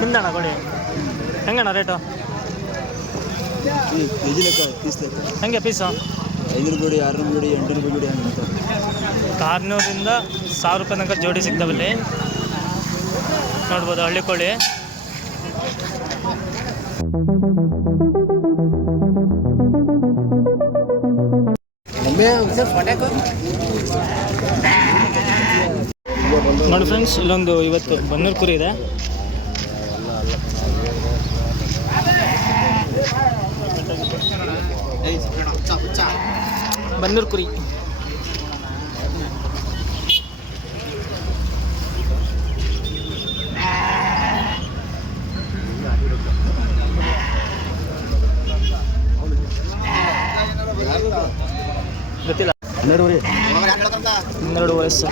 ನಿಮ್ದಣ್ಣ ಕೊಡಿ. ಹೆಂಗಣ್ಣ rate KG ಲೆಕ್ಕ ಪೀಸ್ ಲೆಕ್ಕ ಹೆಂಗೆ ಪೀಸು ಐನೂರು ಗುಡಿ ಆರು ಗುಡಿ ಎಂಟುನೂರು ಗುಡಿ ಹಂಗೆ ಆರುನೂರಿಂದ ಸಾವಿರ ರೂಪಾಯಿ ತನಕ ಜೋಡಿ ಸಿಗ್ತಾವಲ್ಲಿ. ನೋಡ್ಬೋದು ಹಳ್ಳಿ ಕೋಳಿ. ನೋಡಿ ಫ್ರೆಂಡ್ಸ್ ಇಲ್ಲೊಂದು ಇವತ್ತು ಬನ್ನೂರು ಕುರಿ ಇದೆ. ಬನ್ನೂರು ಕುರಿ. ಗೊತ್ತಿಲ್ಲ. ಹನ್ನೆರಡುವರೆ. ಹನ್ನೆರಡು ವಯಸ್ಸು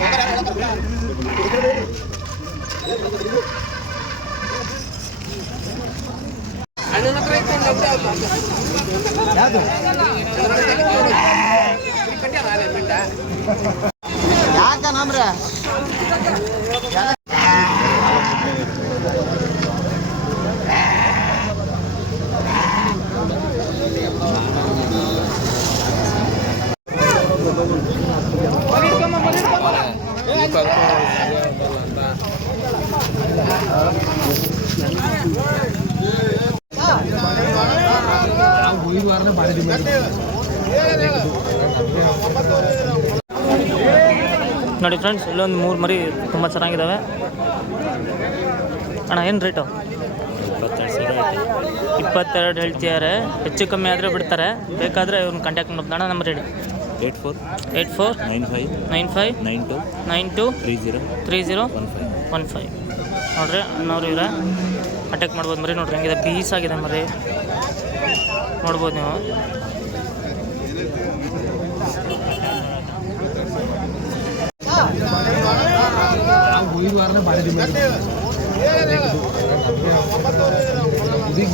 ಯಾಕ ನೋಡಿ ಫ್ರೆಂಡ್ಸ್ ಇಲ್ಲೊಂದು ಮೂರು ಮರಿ ತುಂಬ ಚೆನ್ನಾಗಿದ್ದಾವೆ ಅಣ್ಣ ಏನು ರೇಟು ಇಪ್ಪತ್ತೆರಡು ಹೇಳ್ತಿದ್ದಾರೆ. ಹೆಚ್ಚು ಕಮ್ಮಿ ಆದರೆ ಬಿಡ್ತಾರೆ. ಬೇಕಾದರೆ ಇವ್ರನ್ನ ಕಾಂಟ್ಯಾಕ್ಟ್ ಮಾಡ್ಬೋದು. ಅಣ್ಣ ನಂಬರ್ ಹೇಳಿ. Eight four eight four nine five nine five nine two nine two three zero three zero one five. One five. ನೋಡ್ರಿ ಅಣ್ಣವ್ರು ಇವರ. ಅಟ್ಯಾಕ್ ಮಾಡ್ಬೋದು ಮರಿ ನೋಡ್ರಿ ಹಂಗಿದೆ? ಪೀಸ್ ಆಗಿದೆ ಮರಿ. ನೋಡ್ಬೋದು ನೀವು.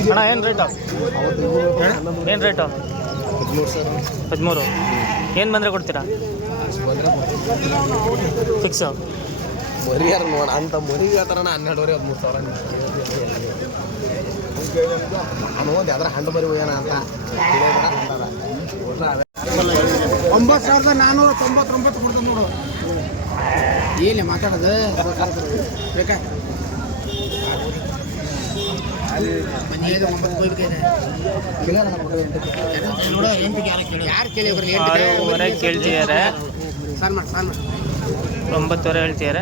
ಅಣ್ಣ ಏನು ರೇಟ ಏನು ರೇಟು ಹದಿಮೂರು. ಏನು ಬಂದರೆ ಕೊಡ್ತೀರಾ? ಫಿಕ್ಸ್ ಮರಿ ಯಾರು ನೋಡ ಅಂತ ಮರಿ ಹೇಳ್ತಾರ ಹನ್ನೆರಡುವರೆ ಹದಿಮೂರು ಸಾವಿರ ನಾನು ಒಂದು ಯಾವ್ದಾರ ಹಣ್ಣು ಮರಿ ಹೋಗ್ಯಾನ ಅಂತ. ಒಂಬತ್ತು ಸಾವಿರದ ನಾನ್ನೂರ ತೊಂಬತ್ತೊಂಬತ್ತು ಕೊಡ್ತಾನೆ ನೋಡು. ಏನೇ ಮಾತಾಡೋದು ಬೇಕಾ ಮನೆಯಾಗ ಒಂಬತ್ತು ಹೋಗ್ಬೇಕಾಗಿದೆ ನೋಡು ಎಂಟಿಗೆ ಯಾರು ಕೇಳಿ ಯಾರು ಕೇಳಿ ಅವ್ರನ್ನ ಆರೂವರೆ ಕೇಳ್ತಿದ್ದಾರೆ ಸಾರ್ ಮಾಡಿ ಸಾರ್ ಮಾಡಿ ಒಂಬತ್ತುವರೆ ಹೇಳ್ತಿದ್ದಾರೆ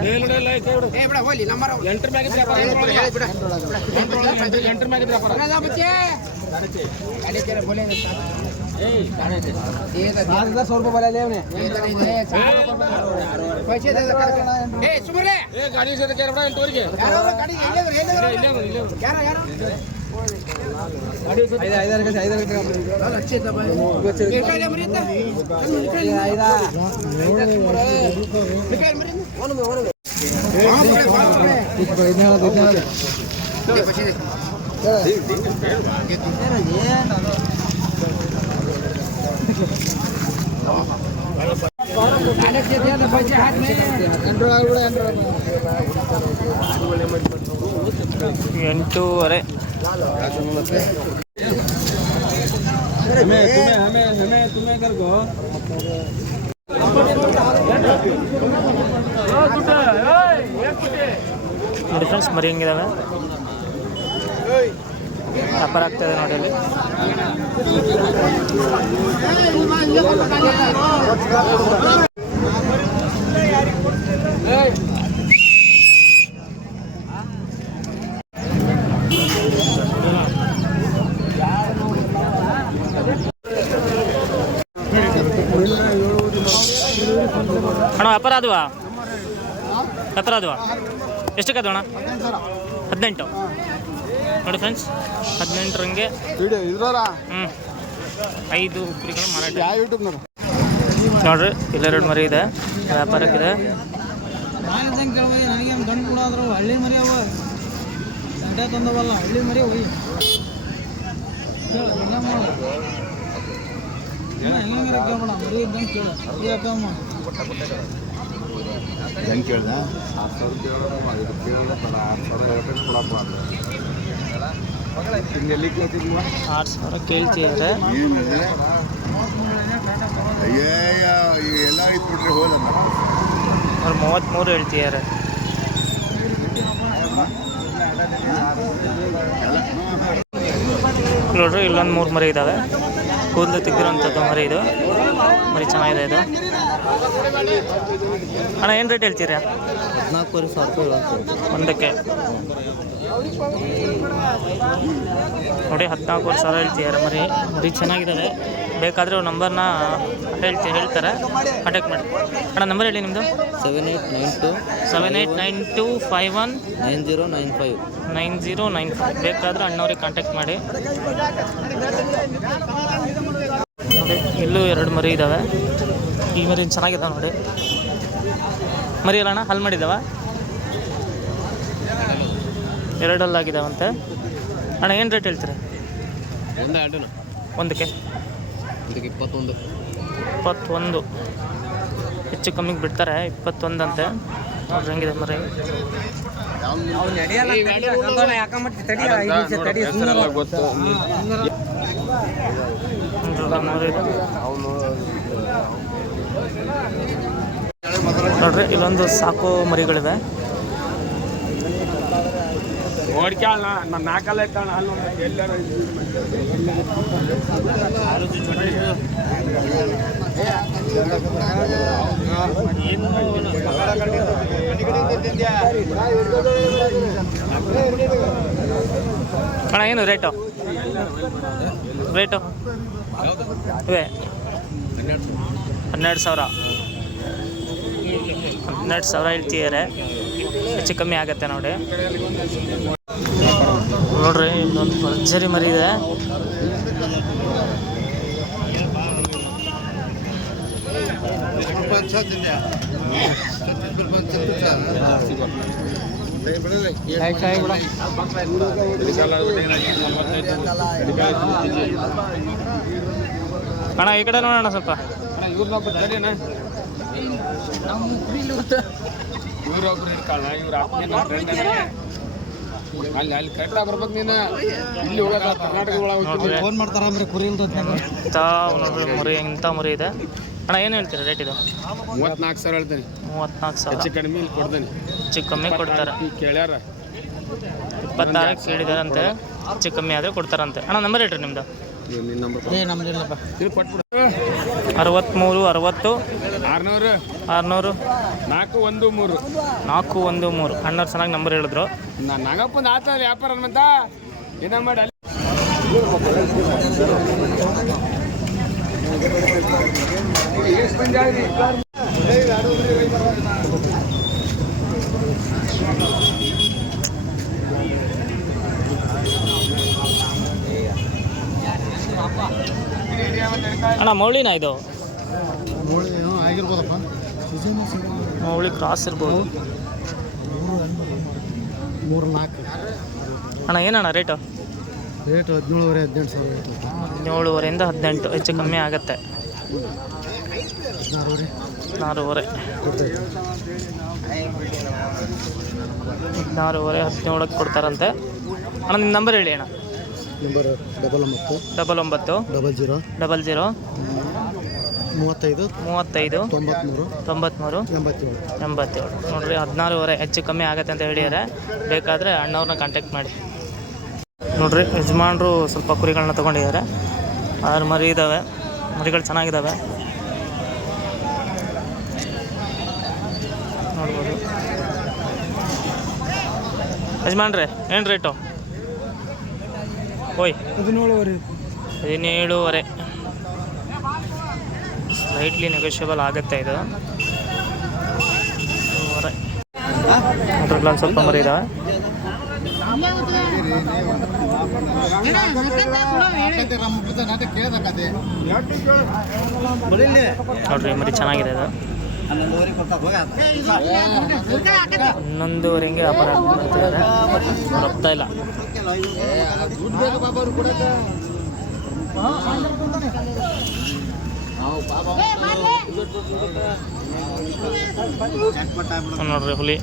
ಏ ಬಿಡ ಹೋಗ್ಲಿ ನಂಬರ್ ಎಂಟರ ಮ್ಯಾಗ ಹೇಳಿ ಬಿಡ ಎಂಟರ ಮ್ಯಾಗ ಬಚ್ಚೆ ಗಾಡಿ ಕೇಳ ಬೋಲೆ सौ रुपये वाला ले पैसे दे ए सुमरे गाड़ी से क्या बड़ा इंटोर के यार गाड़ी ले ले ले यार यार ಐದು ಐದಾರು ಕಸ ಐದಾರು ಕಸ ಎಂಟೂವರೆ. ಡಿಫ್ರೆನ್ಸ್ ಮರಿ ಹಂಗಿದಾವೆ? ವ್ಯಾಪಾರ ಆಗ್ತದೆ ನೋಡಿ ಅಣ್ಣ ವ್ಯಾಪಾರ ಆದ್ವಾ ಹತ್ರ ಅದುವಾ? ಎಷ್ಟಕ್ಕೆ ಅದು ಅಣ್ಣ? ಹದಿನೆಂಟು. ನೋಡಿ ಫ್ರೆಂಡ್ಸ್ ಹದಿನೆಂಟರಂಗೆ ಹ್ಞೂ ಐದು ಕುರಿಗಳು ಮಾರಾಟ. ನೋಡ್ರಿ ಇಲ್ಲೆರಡು ಮರಿ ಇದೆ ವ್ಯಾಪಾರಕ್ಕಿದೆ ಹಳ್ಳಿ ಮರಿ ಅವ ಹಳ್ಳಿ ಮರಿ ಹೋಗಿ ಕೇಳ ಹಿಂಗೆ ಮಾಡು ಸಾವಿರ ಕೇಳ್ಬೇಡ ಮರಿ ಇದ್ದಂಗೆ ಕೇಳ ಈ ಅಪ್ಪ ಅಮ್ಮ ಹೆಂಗೆ ಕೇಳ್ದ ಆರು ಸಾವಿರ ಕೇಳ್ತಿದ್ದಾರೆ ಅವ್ರು. ಮೂವತ್ತ್ಮೂರು ಹೇಳ್ತಿದ್ದಾರೆ ನೋಡ್ರಿ ಇಲ್ಲೊಂದು ಮೂರು ಮರಿ ಇದ್ದಾವೆ ಕೂದಲು ತೆಗ್ದಿರೋಂಥದ್ದು ಮರಿ ಇದು. ಮರಿ ಚೆನ್ನಾಗಿದೆ ಇದು. ಅಣ್ಣ ಏನು ರೇಟ್ ಹೇಳ್ತೀರಾ? ನಾಲ್ಕೂವರೆ ಸಾವಿರ ರೂಪಾಯಿ ಒಂದಕ್ಕೆ. ನೋಡಿ ಹದಿನಾಲ್ಕು ಸಾವಿರ ಹೇಳ್ತಿದ್ದಾರೆ ಮರಿ ಮರಿ ಚೆನ್ನಾಗಿದ್ದಾವೆ. ಬೇಕಾದರೆ ಅವ್ರ ನಂಬರ್ನ ಹೇಳ್ತಿ ಹೇಳ್ತಾರೆ. ಕಾಂಟ್ಯಾಕ್ಟ್ ಮಾಡಿ. ಅಣ್ಣ ನಂಬರ್ ಹೇಳಿ ನಿಮ್ಮದು seven eight nine two seven eight nine two five one nine zero nine five nine zero nine five ಬೇಕಾದ್ರೆ ಅಣ್ಣವ್ರಿಗೆ ಕಾಂಟ್ಯಾಕ್ಟ್ ಮಾಡಿ. ನೋಡಿ ಇಲ್ಲೂ ಎರಡು ಮರಿ ಇದ್ದಾವೆ ಈ ಮರಿ ಚೆನ್ನಾಗಿದ್ದಾವೆ ನೋಡಿ. ಮರಿ ಅಲ್ಲಣ್ಣ ಹಲ್ ಮಾಡಿದ್ದಾವ? ಎರಡಲ್ಲಾಗಿದ್ದಾವಂತೆ ಅಣ್ಣ ಏನು ರೇಟ್ ಹೇಳ್ತೀರಾ? ಒಂದಕ್ಕೆ? ಇದಕ್ಕೆ ಇಪ್ಪತ್ತೊಂದು. ಇಪ್ಪತ್ತೊಂದು. ಹೆಚ್ಚು ಕಮ್ಮಿಗೆ ಬಿಡ್ತಾರೆ ಇಪ್ಪತ್ತೊಂದಂತೆ. ನೋಡ್ರಿ ಹೆಂಗಿದೆ ಮರಿ. ನೋಡ್ರಿ ಇಲ್ಲೊಂದು ಸಾಕು ಮರಿಗಳಿವೆ. ನೋಡ್ಕ್ಯಾಳ ನನ್ನ ನಾಲ್ಕಲ್ಲ ಎಲ್ಲಾರ ಅಣ್ಣ, ಏನು ರೇಟು? ರೇಟು? ಇವೇ. ಹನ್ನೆರಡು ಸಾವಿರ. ಹನ್ನೆರಡು ಸಾವಿರ ಹೇಳ್ತಿದ್ದಾರೆ. ಹೆಚ್ಚು ಕಮ್ಮಿ ಆಗುತ್ತೆ ನೋಡಿ. ನೋಡ್ರಿ ಇನ್ನೊಂದು ಭರ್ಜರಿ ಮರಿ ಇದೆ. ಅಣ್ಣ ಈ ಕಡೆ ನೋಡೋಣ ಸ್ವಲ್ಪ. ಇವ್ರೊಬ್ರು ಇರ್ಕಾಳ ಇವ್ರ ಅಲ್ಲಿ ಅಲ್ಲಿ ಕರೆಕ್ಟಾಗಿ ಬರ್ಬೇಕು ನೀನು. ಇಲ್ಲಿ ಹೋಗೋದ ಕರ್ನಾಟಕ ನೋಡ್ರಿ ಫೋನ್ ಮಾಡ್ತಾರ ಕುರಿ ಇಂಥ ನೋಡ್ರಿ ಮರಿ ಇಂಥ ಮರಿ ಇದೆ. ಅಣ್ಣ ಏನು ಹೇಳ್ತೀರಾ ರೇಟ್ ಇದು? ಮೂವತ್ನಾಲ್ಕು ಸಾವಿರ ಹೇಳ್ತೀನಿ. ಮೂವತ್ನಾಲ್ಕು ಸಾವಿರ. ಹೆಚ್ಚು ಕಡಿಮೆ ಇಲ್ಲಿ ಕೊಡ್ತೀನಿ. ಹೆಚ್ಚು ಕಮ್ಮಿ ಕೊಡ್ತಾರೆ. ಕೇಳ್ಯಾರ. ಇಪ್ಪತ್ತಾರಕ್ಕೆ ಕೇಳಿದಾರಂತೆ. ಹೆಚ್ಚು ಕಮ್ಮಿ ಆದರೆ ಕೊಡ್ತಾರಂತೆ. ಅಣ್ಣ ನಂಬರ್ ಹೇಳ್ರಿ ನಿಮ್ದು. ಅರವತ್ತ್ಮೂರು ಅರವತ್ತು ಆರ್ನೂರು? ಆರುನೂರು. ನಾಲ್ಕು ಒಂದು ಮೂರು. ನಾಲ್ಕು ಒಂದು ಮೂರು. ಅಣ್ಣವ್ರು ಚೆನ್ನಾಗಿ ನಂಬರ್ ಹೇಳಿದ್ರು. ನಾ ನಾಗಪ್ಪನ ಆತ ವ್ಯಾಪಾರ ಅನ್ನಂತ ಏನ ಮಾಡಿ ಅಲ್ಲಿ ಅಣ್ಣ ಮೌಳಿನ ಇದು? ಆಗಿರ್ಬೋದಪ್ಪ? ಅವಳಿ ಕ್ರಾಸ್ ಇರ್ಬೋದು. ಮೂರು ನಾಲ್ಕು ಅಣ್ಣ ಏನಣ್ಣ ರೇಟು ರೇಟ್ ಹದಿನೇಳುವರೆ ಹದಿನೆಂಟು ಸಾವಿರ ಹದಿನೇಳುವರೆಯಿಂದ ಹದಿನೆಂಟು ಹೆಚ್ಚು ಕಮ್ಮಿ ಆಗುತ್ತೆ. ಹದಿನಾರೂವರೆ. ಹದಿನಾರೂವರೆ. ಹದಿನೇಳಕ್ಕೆ ಕೊಡ್ತಾರಂತೆ. ಅಣ್ಣ ನಿಮ್ಮ ನಂಬರ್ ಹೇಳಿ ಅಣ್ಣ. ನಂಬರ್ ಡಬಲ್ ಒಂಬತ್ತು. ಡಬಲ್ ಒಂಬತ್ತು. ಡಬಲ್ ಜೀರೋ ಡಬಲ್ ಜೀರೋ ಮೂವತ್ತೈದು ಮೂವತ್ತೈದು ತೊಂಬತ್ತ್ಮೂರು ತೊಂಬತ್ತ್ಮೂರು ಎಂಬತ್ತೇಳು. ಎಂಬತ್ತೇಳು. ನೋಡ್ರಿ ಹದಿನಾರೂವರೆ ಹೆಚ್ಚು ಕಮ್ಮಿ ಆಗುತ್ತೆ ಅಂತ ಹೇಳಿದ್ದಾರೆ. ಬೇಕಾದರೆ ಅಣ್ಣವ್ರನ್ನ ಕಾಂಟ್ಯಾಕ್ಟ್ ಮಾಡಿ. ನೋಡ್ರಿ ಯಜಮಾನ್ರು ಸ್ವಲ್ಪ ಕುರಿಗಳನ್ನ ತೊಗೊಂಡಿದ್ದಾರೆ. ಆರು ಮರಿ ಇದ್ದಾವೆ ಮರಿಗಳು ಚೆನ್ನಾಗಿದ್ದಾವೆ ನೋಡ್ಬೋದು. ಯಜಮಾನ್ರೆ ಏನು ರೇಟು ಓಯ್. ಹದಿನೇಳುವರೆ. ಹದಿನೇಳುವರೆ. ಸ್ಲೈಟ್ಲಿ ನೆಗೋಷಿಯಬಲ್ ಆಗುತ್ತೆ ಇದು. ಒಂದು ನೋಡ್ರಿ ಇಲ್ಲೊಂದು ಸ್ವಲ್ಪ ಮರಿ ಇದಾವೆ. ನೋಡ್ರಿ ಮರಿ ಚೆನ್ನಾಗಿದೆ ಕೊಡ್ತಾ ಬರ್ತಾ ವ್ಯಾಪಾರ ಒಪ್ತಾ ಇಲ್ಲ. ನೋಡ್ರಿ ಹುಲಿ.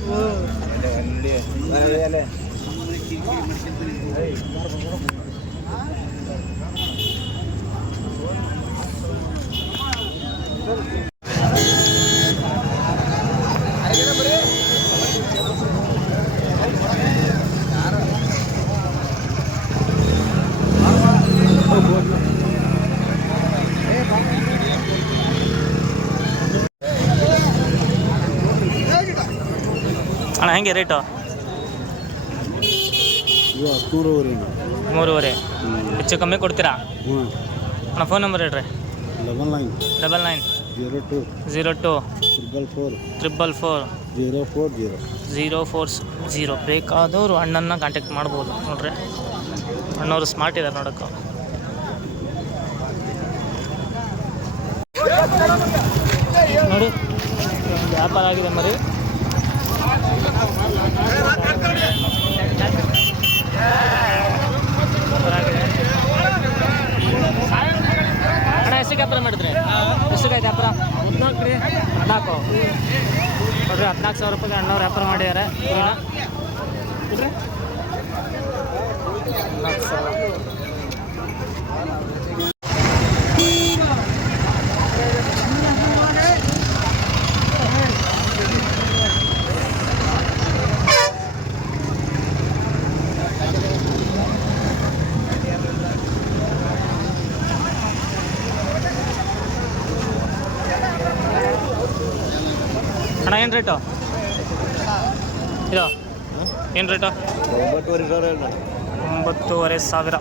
ಅಣ್ಣ ಹೆಂಗೆ ರೇಟು? ಮೂರುವರೆ ಹೆಚ್ಚು ಕಮ್ಮಿ ಕೊಡ್ತೀರಾ? ಅಣ್ಣ ಫೋನ್ ನಂಬರ್ ಹೇಳ್ರಿ. Double nine. Double nine. Zero two. Zero two. Triple four. Triple four. Zero four zero. Zero four zero. ಬೇಕಾದವರು ಅಣ್ಣನ್ನ ಕಾಂಟ್ಯಾಕ್ಟ್ ಮಾಡ್ಬೋದು. ನೋಡ್ರಿ. ಅಣ್ಣವರು ಸ್ಮಾರ್ಟ್ ಇದ್ದಾರೆ ನೋಡೋಕ್ಕೆ. ನೋಡಿ ವ್ಯಾಪಾರ ಆಗಿದೆ ಮರಿ. ಅಣ್ಣ ಎಷ್ಟಕ್ಕೆ ವ್ಯಾಪಾರ ಮಾಡಿದ್ರಿ? ಎಷ್ಟಕ್ಕೆ ವ್ಯಾಪಾರ? ಹದಿನಾಲ್ಕು ರೀ ಹದಿನಾಲ್ಕು? ನೋಡ್ರಿ ಹದಿನಾಲ್ಕು ಸಾವಿರ ರೂಪಾಯಿಗೆ ಅಣ್ಣವ್ರು ವ್ಯಾಪಾರ ಮಾಡಿದ್ದಾರೆ. ಹದಿನಾಲ್ಕು ಸಾವಿರ. ಅಣ್ಣ, ಏನು ರೇಟು ಇದು? ಏನು ರೇಟು ಒಂಬತ್ತುವರೆ ಸಾವಿರ.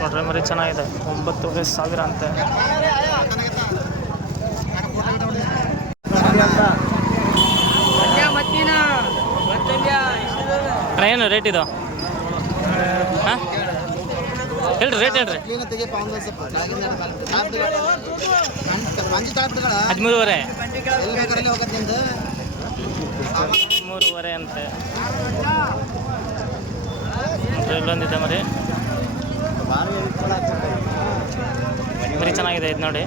ನೋಡ್ರಿ ಮರಿ, ಚೆನ್ನಾಗಿದೆ. ಒಂಬತ್ತೂವರೆ ಸಾವಿರ ಅಂತೆ. ಅಣ್ಣ, ಏನು ರೇಟ್ ಇದು? ಹಾಂ? ಹೇಳ್ರಿ ರೇಟ್ ಹೇಳ್ರಿ. ಹದಿಮೂರುವರೆ. ಹದಿಮೂರುವರೆ ಅಂತೆ. ಇಲ್ಲೊಂದಿದೆ ಮರಿ. ಮರಿ ಚೆನ್ನಾಗಿದೆ ಇದು ನೋಡಿ.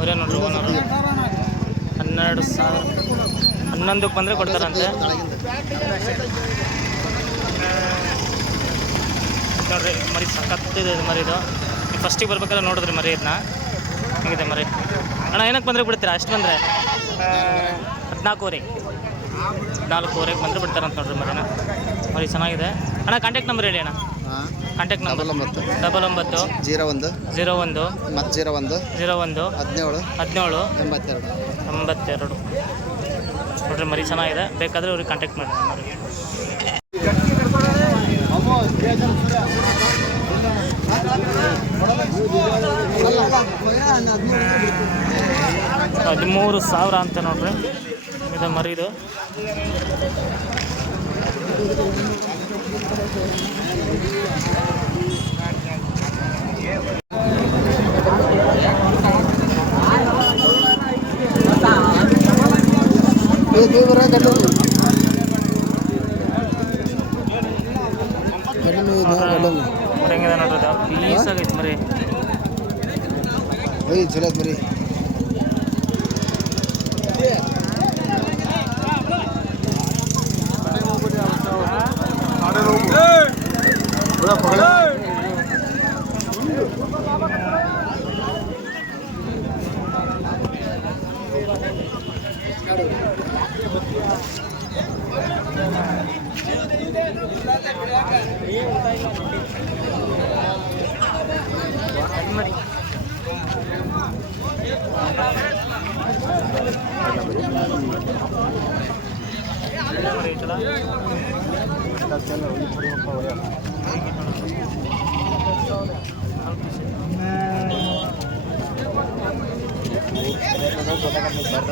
ಊರೇ ನೋಡ್ರಿ ಓನರು. ಹನ್ನೆರಡು ಸಾವಿರ. ಹನ್ನೊಂದಕ್ಕೆ ಬಂದರೆ ಕೊಡ್ತಾರಂತೆ. ನೋಡ್ರಿ ಮರಿ ಸಖತ್ತಿದೆ ಇದು ಮರಿ ಇದು. ಫಸ್ಟಿಗೆ ಬರ್ಬೇಕಲ್ಲ ನೋಡಿದ್ರಿ ಮರಿ ಇದನ್ನ. ಹಿಂಗಿದೆ ಮರಿ? ಅಣ್ಣ ಏನಕ್ಕೆ ಬಂದರೆ ಬಿಡ್ತೀರಾ? ಅಷ್ಟು ಬಂದರೆ? ಹದಿನಾಲ್ಕೂವರೆ ಹದಿನಾಲ್ಕೂವರೆಗೆ ಬಂದರೆ ಬಿಡ್ತಾರಂತ ನೋಡ್ರಿ ಮರಿನ ಮರಿ ಚೆನ್ನಾಗಿದೆ. ಅಣ್ಣ ಕಾಂಟ್ಯಾಕ್ಟ್ ನಂಬರ್ ಹೇಳಿ ಅಣ್ಣ. ಕಾಂಟ್ಯಾಕ್ಟ್ ನಂಬರ್ ಒಂಬತ್ತು. ಡಬಲ್ ಒಂಬತ್ತು. ಜೀರೋ ಒಂದು. ಜೀರೋ ಒಂದು. ಮತ್ತು ಜೀರೋ ಒಂದು. ಜೀರೋ ಒಂದು. ಹದಿನೇಳು. ಹದಿನೇಳು. ಎಂಬತ್ತೆರಡು. ಎಂಬತ್ತೆರಡು. ನೋಡ್ರಿ ಮರಿ ಚೆನ್ನಾಗಿದೆ. ಬೇಕಾದರೆ ಅವ್ರಿಗೆ ಕಾಂಟ್ಯಾಕ್ಟ್ ಮಾಡಿ ಮರಿ. ಹದಿಮೂರು ಸಾವಿರ ಅಂತ ನೋಡ್ರಿ. ಇದು ಮರಿದು. ಇದು ಮರಿ ಹೆಂಗಿದೆ ನೋಡ್ರಿ ಇದು ಪೀಸ್ ಆಗೈತೆ ಮರಿ ಚಲೋ ಬರೀ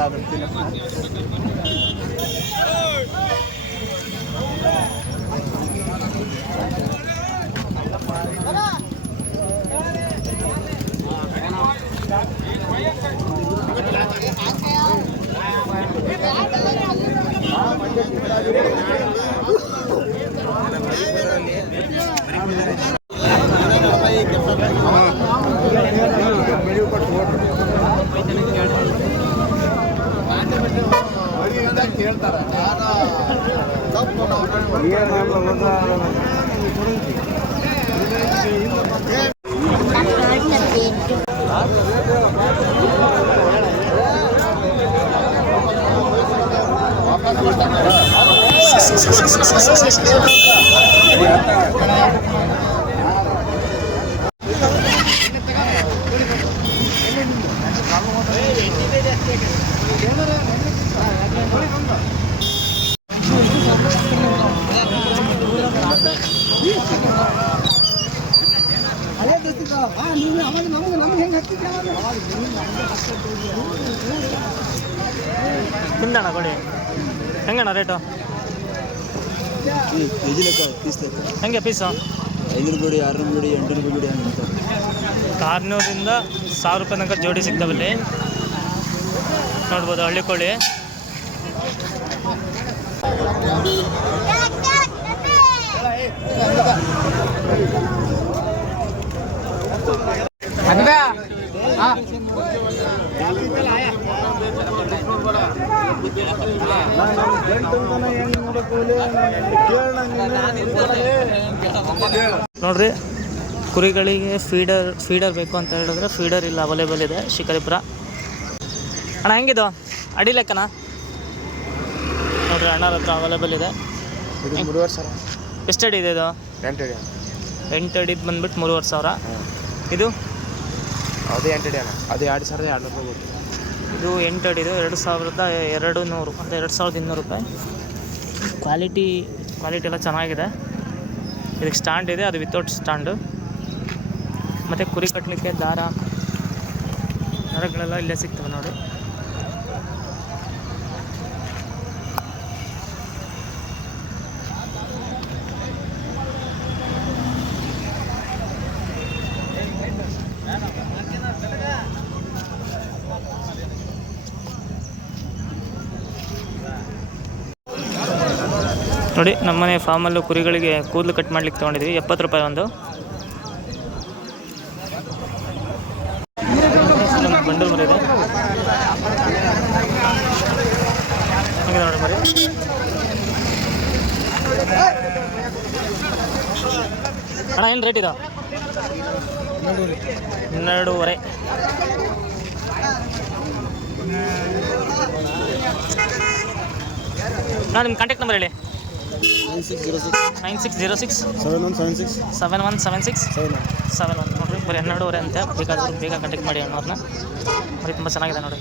ആദരത്തിൽ Sisi, sisi, sisi, sisi, sisi, sisi, sisi, rate? K G ಲೆಕ್ಕ ಪೀಸ್ ಲೆಕ್ಕ. ಹೆಂಗೆ ಪೀಸು ಐನೂರು ಬಿಡಿ ಆರುನೂರು ಬಿಡಿ ಎಂಟುನೂರು ಬಿಡಿ ಹಂಗೆ ಅಂತ. ಆರುನೂರಿಂದ ಸಾವಿರ ರೂಪಾಯಿ ತನಕ ಜೋಡಿ ಸಿಗ್ತಾವಲ್ಲಿ ನೋಡ್ಬೋದು ಹಳ್ಳಿ ಕೋಳಿ. ನೋಡ್ರಿ ಕುರಿಗಳಿಗೆ ಫೀಡರ್ ಫೀಡರ್ ಬೇಕು ಅಂತ ಹೇಳಿದ್ರೆ ಫೀಡರ್ ಇಲ್ಲ ಅವೈಲೇಬಲ್ ಇದೆ ಶಿಕಾರಿಪುರ. ಅಣ್ಣ ಹೆಂಗಿದು ಅಡಿ ಲೆಕ್ಕನ? ನೋಡ್ರಿ ಅಣ್ಣರ ಹತ್ರ ಅವೈಲೇಬಲ್ ಇದೆ. ಮೂರುವರೆ ಸಾವಿರ. ಎಷ್ಟು ಅಡಿ ಇದೆ ಇದು? ಎಂಟು ಅಡಿ ಎಂಟು ಅಡಿ ಬಂದ್ಬಿಟ್ಟು ಮೂರುವರೆ ಸಾವಿರ. ಇದು? ಅದೇ ಎಂಟು ಅಡಿ ಅಣ್ಣ. ಅದು ಎರಡು ಸಾವಿರದ ಎರಡು ರೂಪಾಯಿ ಇದು ಎಂಟು ಅಡಿದು ಎರಡು ಸಾವಿರದ ಎರಡು ನೂರು ಅಂದರೆ ಎರಡು ಸಾವಿರದ ಇನ್ನೂರು ರೂಪಾಯಿ. ಕ್ವಾಲಿಟಿ ಕ್ವಾಲಿಟಿ ಎಲ್ಲ ಚೆನ್ನಾಗಿದೆ. ಇದಕ್ಕೆ ಸ್ಟ್ಯಾಂಡ್ ಇದೆ ಅದು ವಿತೌಟ್ ಸ್ಟ್ಯಾಂಡು ಮತ್ತು ಕುರಿ ಕಟ್ಟಲಿಕ್ಕೆ ದಾರ ದಾರಗಳೆಲ್ಲ ಇಲ್ಲೇ ಸಿಗ್ತವೆ ನೋಡಿ. ನೋಡಿ, ನಮ್ಮನೆ ಫಾರ್ಮಲ್ಲು ಕುರಿಗಳಿಗೆ ಕೂದಲು ಕಟ್ ಮಾಡ್ಲಿಕ್ಕೆ ತೊಗೊಂಡಿದ್ವಿ. ಎಪ್ಪತ್ತು ರೂಪಾಯಿ ಒಂದು. ಬಂಡಲ್ ಮರಿ ನೋಡಿ ಮರಿ. ಅಣ್ಣ, ಏನು ರೇಟ್ ಇದು? ಹನ್ನೆರಡೂವರೆ. ಅಣ್ಣ ನಿಮ್ಮ ಕಾಂಟ್ಯಾಕ್ಟ್ ನಂಬರ್ ಹೇಳಿ. Nine six zero six. Nine six zero six. Seven one seven six. Seven one seven six seven one seven one ನೋಡಿರಿ ಬರೀ ಹನ್ನೆರಡುವರೆ ಅಂತ. ಬೇಕಾದ್ರೆ ಬೇಗ ಕಾಂಟ್ಯಾಕ್ಟ್ ಮಾಡಿ ಅಣ್ಣವ್ರನ್ನ ಬರೀ ತುಂಬ ಚೆನ್ನಾಗಿದೆ ನೋಡಿ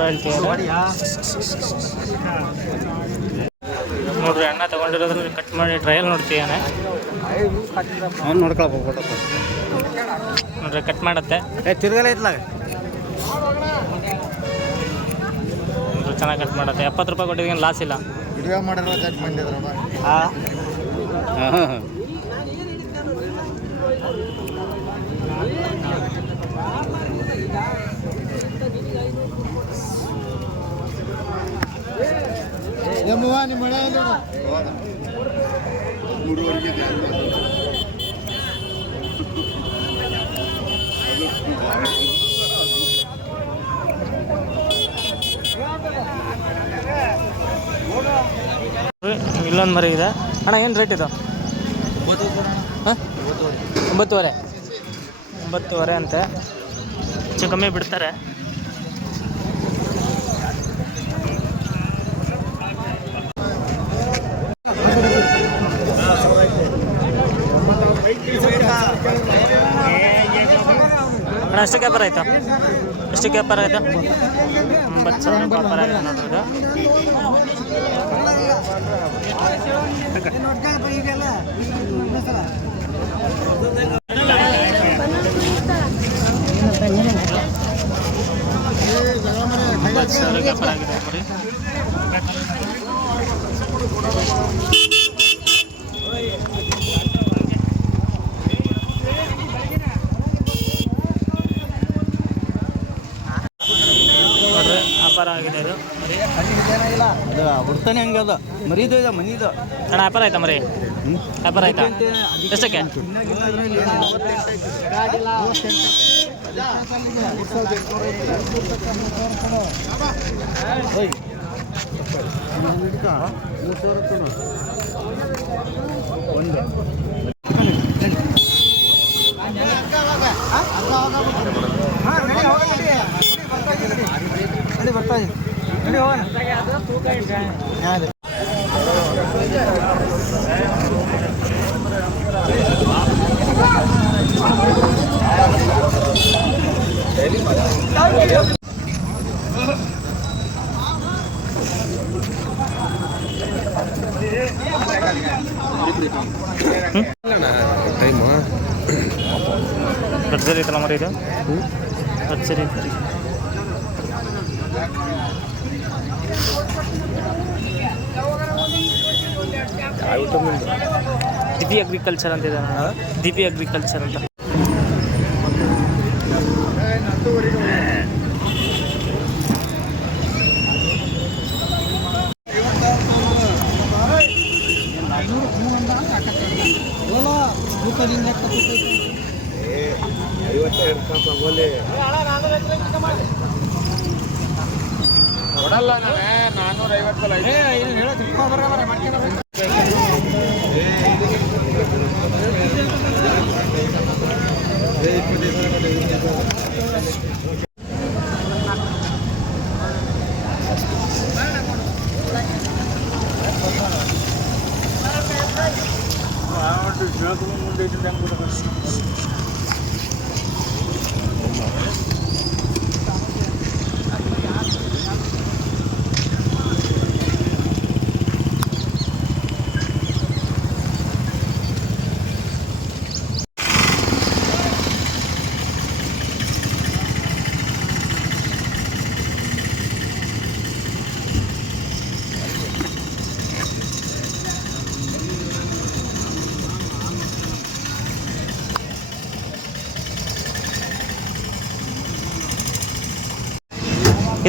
ಹೇಳ್ತೀವಿ ನೋಡ್ರಿ ಅಣ್ಣ ತಗೊಂಡಿರೋದ್ರಲ್ಲಿ ಕಟ್ ಮಾಡಿ ಟ್ರಯಲ್ ನೋಡ್ತೀಯಾನೆ ಅವ್ನು ನೋಡ್ಕೊಳಪ್ಪ ಫೋಟೋ ನೋಡ್ರಿ ಕಟ್ ಮಾಡತ್ತೆ. ತಿರ್ಗಲ್ಲ ತಿರ್ಗಲ ನೋಡ್ರಿ ಚೆನ್ನಾಗಿ ಕಟ್ ಮಾಡುತ್ತೆ. ಎಪ್ಪತ್ತು ರೂಪಾಯಿ ಕೊಟ್ಟಿದ್ದೀನಿ ಲಾಸ್ ಇಲ್ಲ. ವಿಡಿಯೋ ಮಾಡಿರೋ ನಿಮ್ಮ ಮಳೆಯಲ್ಲಿ ಇಲ್ಲೊಂದು ಮರಿ ಇದೆ. ಅಣ್ಣ, ಏನು ರೇಟ್ ಇದು? ಹಾಂ? ಒಂಬತ್ತುವರೆ. ಒಂಬತ್ತುವರೆ ಅಂತೆ. ಹೆಚ್ಚು ಕಮ್ಮಿ ಬಿಡ್ತಾರೆ. ಅಣ್ಣ ಎಷ್ಟು ಕ್ಯಾಪರ್ ಆಯ್ತಾ? ಎಷ್ಟು ಕ್ಯಾಪರ್ ಆಯ್ತಾ? ಒಂಬತ್ತು ಸಾವಿರ ವ್ಯಾಪಾರ ಆಗಿದೆ ನೋಡ್ರಿ ಇದು ಒಂಬತ್ತು ಸಾವಿರ ವ್ಯಾಪಾರ ಆಗಿದೆ ಮರಿ ನೋಡ್ರಿ ವ್ಯಾಪಾರ ಆಗಿದೆ ಇದು ಮರಿ ಅದು. ಹುಡ್ತಾನೆ ಹಂಗದ ಮರಿದು ಇದೆ. ಮನಿದು ಅಣ್ಣ ವ್ಯಾಪಾರ ಆಯ್ತಾ ಮರಿ? ವ್ಯಾಪಾರ ಆಯ್ತಾ? ಎಷ್ಟಕ್ಕೆ? ನಡಿ ಬರ್ತಾ ಇದೆ ನಡಿ ಹೋಗೋಣ ಯಾವ್ದು ದೊಡ್ಡ ಸರಿ ಐತಲ್ಲ ಮರಿ ಇದು ದೊಡ್ಡ ಸರಿ ಐತೆ. ದಿಪಿ ಅಗ್ರಿಕಲ್ಚರ್ ಅಂತ ಇದೆ ಅಣ್ಣ. ದಿಪಿ ಅಗ್ರಿಕಲ್ಚರ್ ಅಂತ ಕೊಡಲ್ಲ ನಾನೇ ನಾನ್ನೂರ ಐವತ್ತಲ್ಲ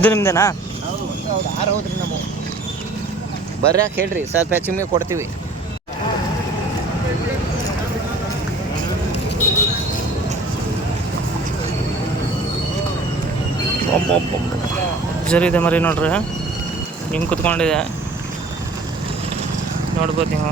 ಇದು ನಿಮ್ದೇನಾ? ಆರು ಹೌದ್ರಿ ನಮ್ಮ ಬರ್ಯಾಕ ಹೇಳ್ರಿ ಸ್ವಲ್ಪ ಹೆಚ್ಚಿಗೆ ಕೊಡ್ತೀವಿ. ಜರಿ ಇದೆ ಮರಿ ನೋಡ್ರಿ. ಹಿಂಗೆ ಕುತ್ಕೊಂಡಿದೆ. ನೋಡ್ಬೋದು ನೀವು.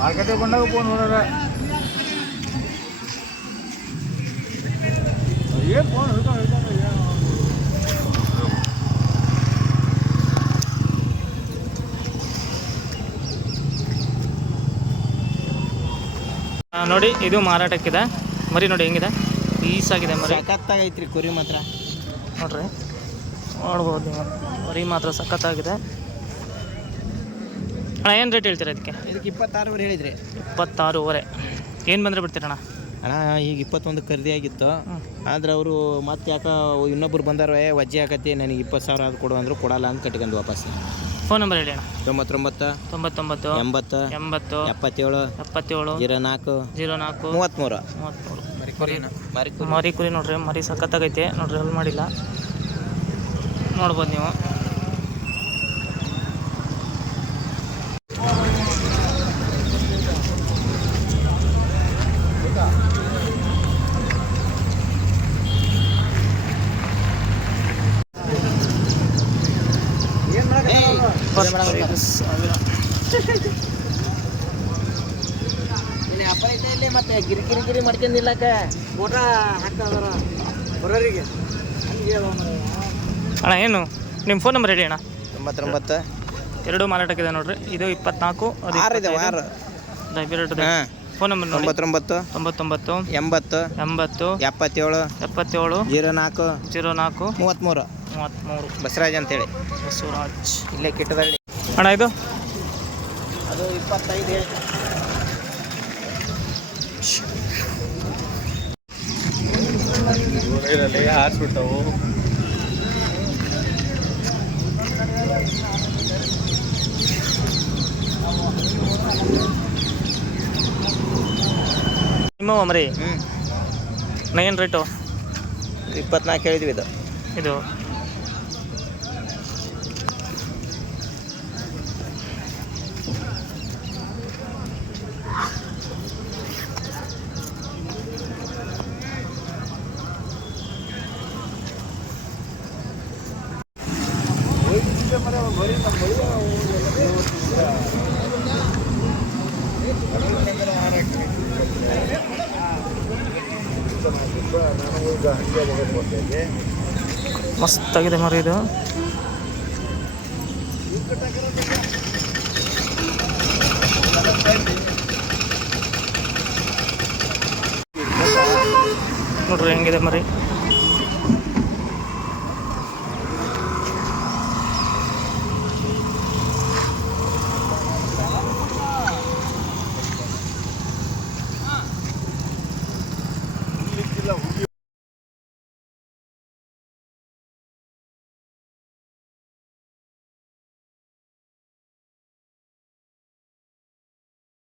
ಮಾರ್ಕೆಟಿಗೆ ಬಂದಾಗ ಫೋನ್ ಹೊರ ಏನು ಫೋನ್ ಹಿಡ್ಕೊಂಡು ಹಿಡ್ಕೊಂಡು ಏನು ನೋಡಿ ಇದು ಮಾರಾಟಕ್ಕಿದೆ. ಮರಿ ನೋಡಿ ಹೆಂಗಿದೆ? ಪೀಸಾಗಿದೆ ಮರಿ. ಸಖತ್ತಾಗೈತ್ರಿ ಕುರಿ ಮಾತ್ರ. ನೋಡ್ರಿ. ನೋಡ್ಬೋದು ನೀವು. ಮರಿ ಮಾತ್ರ ಸಖತ್ತಾಗಿದೆ. ಏನು ರೇಟ್ ಹೇಳ್ತೀರಾ ಅದಕ್ಕೆ ಇದಕ್ಕೆ ಇಪ್ಪತ್ತಾರೂವರೆ ಹೇಳಿದ್ರಿ. ಇಪ್ಪತ್ತಾರೂವರೆ. ಏನು ಬಂದರೆ ಬಿಡ್ತೀರಣ್ಣ ಅಣ್ಣ? ಈಗ ಇಪ್ಪತ್ತೊಂದು ಖರೀದಿ ಆಗಿತ್ತು. ಆದ್ರೆ ಅವರು ಮತ್ತೆ ಯಾಕೆ ಇನ್ನೊಬ್ರು ಬಂದಾರೋ ವಜ್ಜೆ ಆಗತ್ತೆ ನನಗೆ ಇಪ್ಪತ್ತು ಸಾವಿರ ಅದು ಕೊಡು ಅಂದ್ರು ಕೊಡಲ್ಲ ಅಂತ ಕಟ್ಕೊಂಡು ವಾಪಸ್ ಫೋನ್ ನಂಬರ್ ಹೇಳಿ ಅಣ್ಣ. ತೊಂಬತ್ತೊಂಬತ್ತು ತೊಂಬತ್ತೊಂಬತ್ತು ಎಂಬತ್ತು ಎಂಬತ್ತು ಎಪ್ಪತ್ತೇಳು ಎಪ್ಪತ್ತೇಳು ಜೀರೋ ನಾಲ್ಕು ಜೀರೋ ನಾಲ್ಕು ಮೂವತ್ತ್ಮೂರು. ಮೂವತ್ತ್ಮೂರು. ಮರಿ ಮರಿ ಕುರಿ ನೋಡ್ರಿ ಮರಿ ಸಖತ್ತಾಗೈತೆ ನೋಡ್ರಿ ಅಲ್ಲಿ ಮಾಡಿಲ್ಲ. ನೋಡ್ಬೋದು ನೀವು ಇಪ್ಪತ್ತೈದು ಸಾವಿರ ಇಲ್ಲಿ ಅಪ್ಪ ಐತೆ ಇಲ್ಲಿ ಮತ್ತೆ ಗಿರಿ ಗಿರಿ ಬರೋರಿಗೆ. ಅಣ್ಣ ಏನು? ನಿಮ್ಮ ಫೋನ್ ನಂಬರ್ ಹೇಳಿ ಅಣ್ಣ. ತೊಂಬತ್ತೊಂಬತ್ತು. ಎರಡು ಮಾರಾಟಕ್ಕಿದೆ ನೋಡ್ರಿ. ಇದು ಇಪ್ಪತ್ನಾಲ್ಕು ಅದು ಆರು ಇದಾವೆ ಆರು. ದಯವಿಟ್ಟು ಫೋನ್ ನಂಬರ್ ನೋಡಿ. ತೊಂಬತ್ತೊಂಬತ್ತು. ತೊಂಬತ್ತೊಂಬತ್ತು. ಎಂಬತ್ತು. ಎಂಬತ್ತು. ಎಪ್ಪತ್ತೇಳು. ಎಪ್ಪತ್ತೇಳು. ಜೀರೋ ನಾಲ್ಕು. ಜೀರೋ ನಾಲ್ಕು ಮೂವತ್ತ್ಮೂರು. ಮೂವತ್ತ್ಮೂರು. ಬಸವರಾಜ್ ಅಂತೇಳಿ. ಬಸವರಾಜ್. ಇಲ್ಲೇ ಕಿಟ್ಟದಲ್ಲಿ ಅಣ್ಣ ಇದು? ಅದು ಇಪ್ಪತ್ತೈದು ಹೇಳಿ ನಿಮ್ಮ ಮರಿ ಹ್ಞೂ ಏನು ರೇಟು ಇಪ್ಪತ್ನಾಲ್ಕು ಹೇಳಿದ್ವಿ ಇದು. ಇದು ಮಸ್ತಾಗಿದೆ ಮರಿ ಇದು. ನೋಡ್ರಿ ಹೆಂಗಿದೆ ಮರಿ